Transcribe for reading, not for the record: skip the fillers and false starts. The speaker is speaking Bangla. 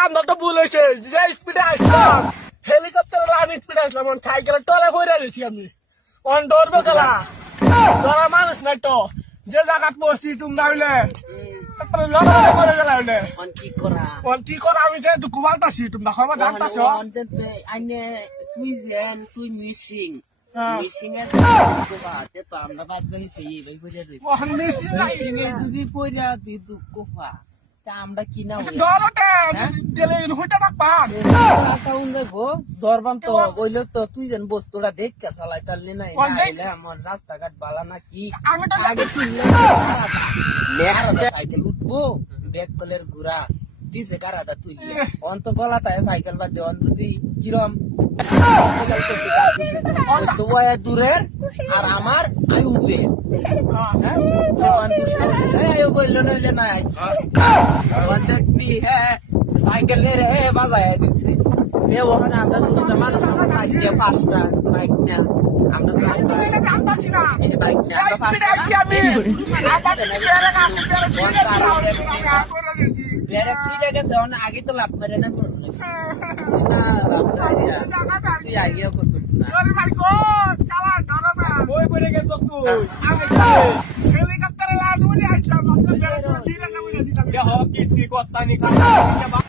আমরা তো ভুল হয়েছে যে স্পিডে আসলাম হেলিকপ্টারে আমি স্পিডে আসলাম সাইকেলের টলে ভরে রয়েছি আমি অন ধরবে খেলা ধরা মানুষ নাই তো যে জায়গা পড়ছি তোমরা হইলে লড়াই করে গেলা হইলে কি করা আমি যে দুঃখ পাল্টাছি তোমরা খবর জানতাছ তুই মিসিং মিসিং এর তো আমরা বাদ গেছি মিসিং এ যদি পয়লা দি দুঃখ পা তা আমরা কি না দরবাম তো বইলো তো তুই যেন বস্তুটা দেখতে চালাই তাহলে নাই নাইলে আমার রাস্তাঘাট বালা না কি আগে সাইকেল উঠবো ব্যাক কলের ঘুরা দিছে কারাটা তুললে অন্ত গলা তাই সাইকেল বাজে অন্তছি কিরম দূরের আর আমার আয়ুবের বললো নইলে নাই দেখবি হ্যাঁ সাইকেল রে বাজায় দিচ্ছে ওখানে আমরা দুটা মানুষ পাঁচটা বাইক না আমরা বাইক আগে তো লাভ করে না তুই আগে করছো হেলিকপ্টারে